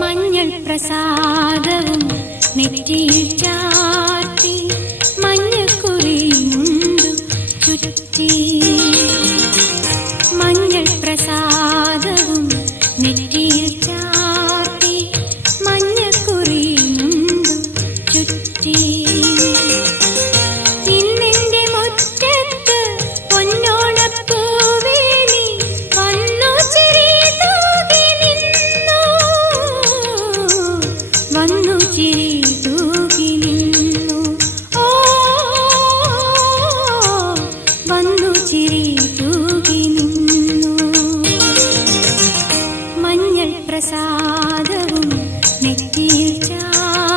മഞ്ഞൾ പ്രസാദവും നെറ്റിയിൽ ചാർത്തി മഞ്ഞക്കുറിയുണ്ടു ചുറ്റി. മഞ്ഞൾ പ്രസാദവും നെറ്റിയിൽ ചാർത്തി മഞ്ഞക്കുറിയുണ്ടു ചുറ്റി. ഇന്നെന്റെ മുറ്റത്ത് പൊന്നോണപ്പൂവേലി വന്നു ചിരി തൂകി നിന്നു. വന്നു ചിരി തൂകി നിന്നു. ഓ വന്നു ചിരി തൂകി നിന്നു. മഞ്ഞൾ പ്രസാദവും നെറ്റിയിൽ ചാർത്തി